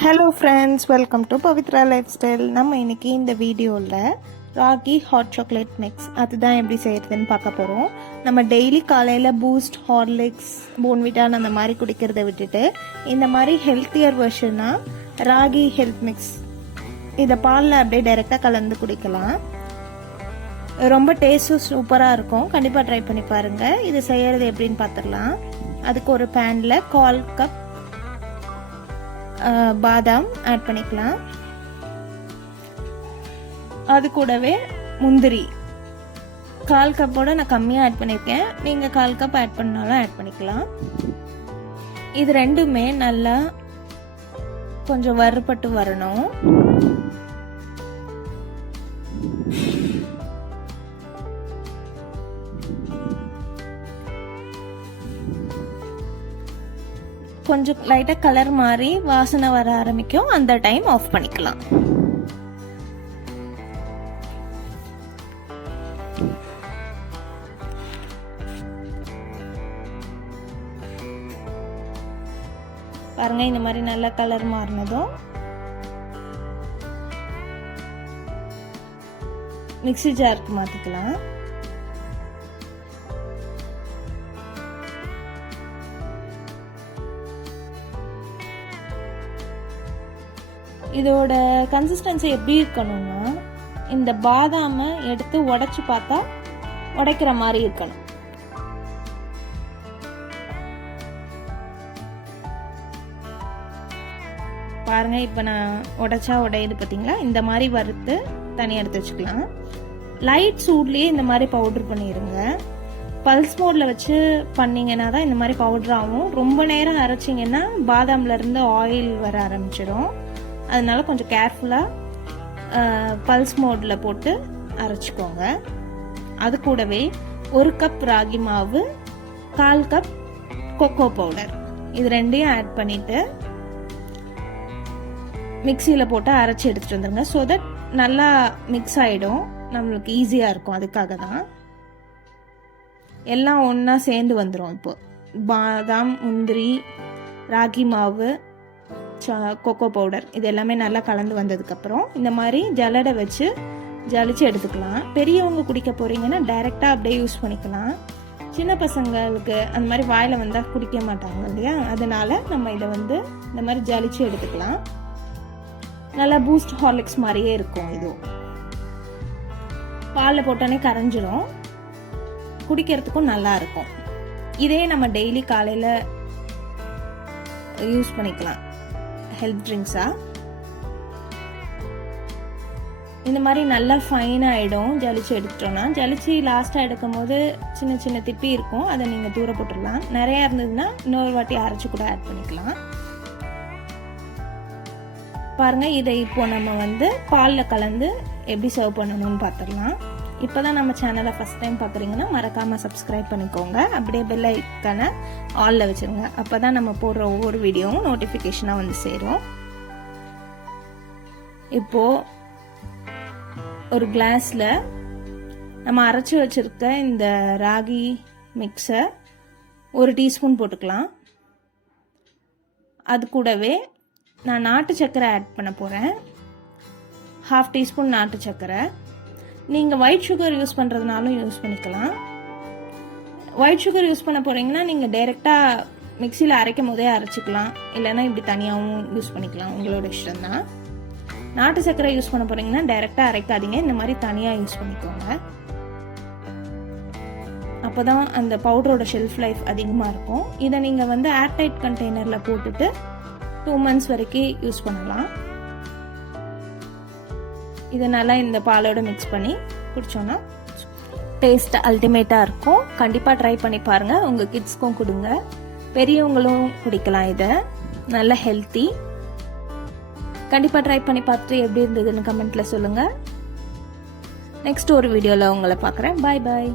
Hello friends, welcome to Pavithra life style. நம்ம இன்றைக்கி இந்த வீடியோவில் ராகி ஹாட் சாக்லேட் மிக்ஸ் அதுதான் எப்படி செய்கிறதுன்னு பார்க்க போகிறோம். நம்ம டெய்லி காலையில் பூஸ்ட், ஹார்லிக்ஸ், போன்விட்டான் அந்த மாதிரி குடிக்கிறத விட்டுட்டு இந்த மாதிரி ஹெல்த்தியர் வெர்ஷனாக ராகி ஹெல்த் மிக்ஸ் இதை பாலில் அப்படியே டைரெக்டாக கலந்து குடிக்கலாம். ரொம்ப டேஸ்ட்டும் சூப்பராக இருக்கும். கண்டிப்பாக ட்ரை பண்ணி பாருங்கள். இது செய்கிறது எப்படின்னு பார்த்துடலாம். அதுக்கு ஒரு பேனில் 1/4 கப் பாதாம் ஆட் பண்ணிக்கலாம். அது கூடவே முந்திரி 1/4 கப்போட நான் கம்மியாக ஆட் பண்ணியிருக்கேன். நீங்கள் 1/4 கப் ஆட் பண்ணாலும் ஆட் பண்ணிக்கலாம். இது ரெண்டுமே நல்லா கொஞ்சம் வறுபட்டு வரணும். கொஞ்சம் லைட்டாக கலர் மாறி வாசனை வர ஆரம்பிக்கும். அந்த டைம் ஆஃப் பண்ணிக்கலாம். பாருங்க, இந்த மாதிரி நல்லா கலர் மாறினதும் மிக்ஸி ஜாருக்கு மாற்றிக்கலாம். இதோட கன்சிஸ்டன்சி எப்படி இருக்கணும்னா, இந்த பாதாமை எடுத்து உடைச்சு பார்த்தா உடைக்கிற மாதிரி இருக்கணும். பாருங்க, இப்போ நான் உடைச்சா உடையுது பார்த்தீங்களா? இந்த மாதிரி வறுத்து தனியாக எடுத்து வச்சுக்கலாம். லைட் சூட்லேயே இந்த மாதிரி பவுடர் பண்ணிடுங்க. பல்ஸ் மோடில் வச்சு பண்ணிங்கன்னா தான் இந்த மாதிரி பவுடர் ஆகும். ரொம்ப நேரம் அரைச்சிங்கன்னா பாதாம்லேருந்து ஆயில் வர ஆரம்பிச்சிடும். அதனால கொஞ்சம் கேர்ஃபுல்லாக பல்ஸ் மோடில் போட்டு அரைச்சிக்கோங்க. அது கூடவே 1 கப் ராகி மாவு, 1/4 கப் கொக்கோ பவுடர், இது ரெண்டையும் ஆட் பண்ணிவிட்டு மிக்சியில் போட்டு அரைச்சி எடுத்துகிட்டு வந்துடுங்க. ஸோ தட் நல்லா மிக்ஸ் ஆகிடும், நம்மளுக்கு ஈஸியாக இருக்கும். அதுக்காக தான் எல்லாம் ஒன்றா சேர்ந்து வந்துடும். இப்போ பாதாம், முந்திரி, ராகி மாவு, கொக்கோ பவுடர் இது எல்லாமே நல்லா கலந்து வந்ததுக்கப்புறம் இந்த மாதிரி ஜல்லடை வச்சு ஜலிச்சு எடுத்துக்கலாம். பெரியவங்க குடிக்க போகிறீங்கன்னா டைரெக்டாக அப்படியே யூஸ் பண்ணிக்கலாம். சின்ன பசங்களுக்கு அந்த மாதிரி வாயில் வந்தால் குடிக்க மாட்டாங்க இல்லையா? அதனால நம்ம இதை இந்த மாதிரி ஜலிச்சு எடுத்துக்கலாம். நல்லா பூஸ்ட், ஹார்லிக்ஸ் மாதிரியே இருக்கும். இது பாலில் போட்டோன்னே கரைஞ்சிரும், குடிக்கிறதுக்கும் நல்லா இருக்கும். இதே நம்ம டெய்லி காலையில் யூஸ் பண்ணிக்கலாம் ஹெல்த் ட்ரிங்க்ஸாக. இந்த மாதிரி நல்லா ஃபைனாக ஆகிடும் ஜலிச்சு எடுத்துட்டோன்னா. ஜலிச்சு லாஸ்ட்டாக எடுக்கும் போது சின்ன சின்ன திப்பி இருக்கும், அதை நீங்கள் தூர போட்டுடலாம். நிறையா இருந்ததுன்னா இன்னொரு வாட்டி அரைச்சி கூட ஆட் பண்ணிக்கலாம். பாருங்கள், இதை இப்போ நம்ம பாலில் கலந்து எப்படி சர்வ் பண்ணணும்னு பார்த்துடலாம். இப்போ தான் நம்ம சேனலை ஃபஸ்ட் டைம் பார்க்குறீங்கன்னா மறக்காமல் சப்ஸ்கிரைப் பண்ணிக்கோங்க. அப்படியே பெல் ஐக்கானை ஆலில் வச்சுருங்க. அப்போ தான் நம்ம போடுற ஒவ்வொரு வீடியோவும் நோட்டிஃபிகேஷனாக சேரும். இப்போது ஒரு கிளாஸில் நம்ம அரைச்சி வச்சுருக்க இந்த ராகி மிக்ஸை 1 டீஸ்பூன் போட்டுக்கலாம். அது கூடவே நான் நாட்டு சர்க்கரை ஆட் பண்ண போகிறேன். 1/2 டீஸ்பூன் நாட்டு சர்க்கரை. நீங்கள் ஒயிட் சுகர் யூஸ் பண்ணுறதுனாலும் யூஸ் பண்ணிக்கலாம். ஒயிட் சுகர் யூஸ் பண்ண போகிறீங்கன்னா நீங்கள் டைரெக்டாக மிக்சியில் அரைக்கும் போதே அரைச்சிக்கலாம், இல்லைன்னா இப்படி தனியாகவும் யூஸ் பண்ணிக்கலாம், உங்களோட இஷ்டம் தான். நாட்டு சர்க்கரை யூஸ் பண்ண போகிறீங்கன்னா டைரெக்டாக அரைக்காதீங்க, இந்த மாதிரி தனியாக யூஸ் பண்ணிக்கோங்க. அப்போ தான் அந்த பவுடரோட ஷெல்ஃப் லைஃப் அதிகமாக இருக்கும். இதை நீங்கள் ஏர்டைட் கண்டெய்னரில் போட்டுட்டு 2 months வரைக்கும் யூஸ் பண்ணலாம். இதை நல்லா இந்த பாலோட மிக்ஸ் பண்ணி குடிச்சோன்னா டேஸ்ட் அல்டிமேட்டாக இருக்கும். கண்டிப்பாக ட்ரை பண்ணி பாருங்கள். உங்கள் கிட்ஸ்க்கும் கொடுங்க, பெரியவங்களும் குடிக்கலாம். இதை நல்ல ஹெல்த்தி. கண்டிப்பாக ட்ரை பண்ணி பார்த்துட்டு எப்படி இருந்ததுன்னு கமெண்ட்டில் சொல்லுங்கள். நெக்ஸ்ட் ஒரு வீடியோவில் உங்களை பார்க்குறேன். பாய் பாய்.